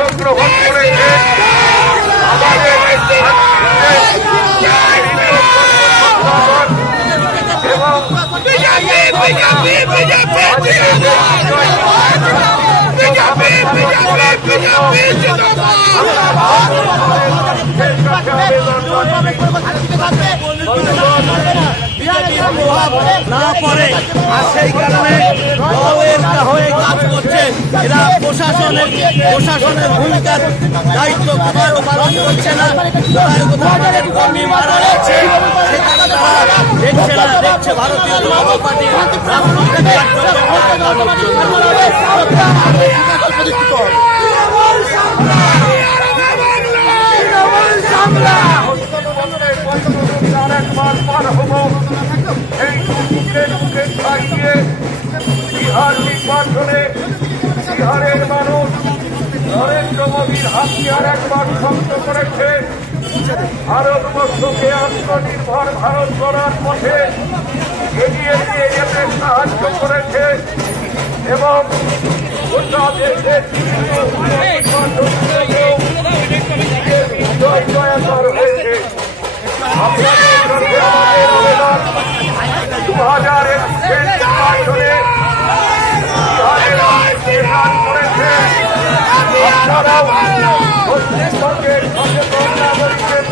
অংশগ্রহণ করেছে আমাদের এবং না পড়ে আর সেই কারণে হয়ে কাজ করছে। এরা প্রশাসনের ভূমিকার দায়িত্ব কোথাও পালন করছে না, কোথাও কর্মী মারা যাচ্ছে সেখানে তারা দেখছে না, দেখছে ভারতীয় জনতা পার্টির বিহার নির্বাচনে বিহারের মানুষ নরেন্দ্র মোদীর হাতিয়ার একবার শক্ত করেছে। ভারতবর্ষকে আত্মনির্ভর ভারত গড়ার পথে এগিয়ে নিয়ে যেতে সাহায্য করেছে এবং গোটা দেশের জয়জয়কার হয়েছে। আপনাদের সঙ্গে আমাদের আবেদন 2021 নির্বাচনে করেছে আপনারাও পশ্চিমবঙ্গের সচেতন নাগরিকের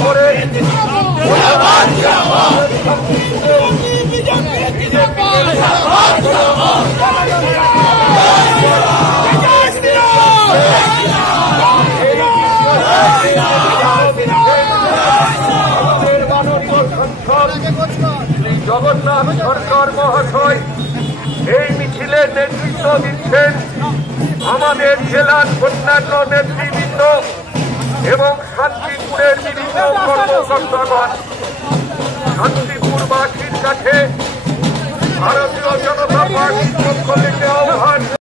করে জগন্নাথ সরকার মহাশয় এই মিছিলের নেতৃত্ব দিচ্ছেন। আমাদের জেলার অন্যান্য নেতৃবৃন্দ এবং শান্তিপুরের বিভিন্ন কর্মকর্তাগণ শান্তিপুরবাসীর কাছে ভারতীয় জনতা পার্টির পক্ষ থেকে আহ্বান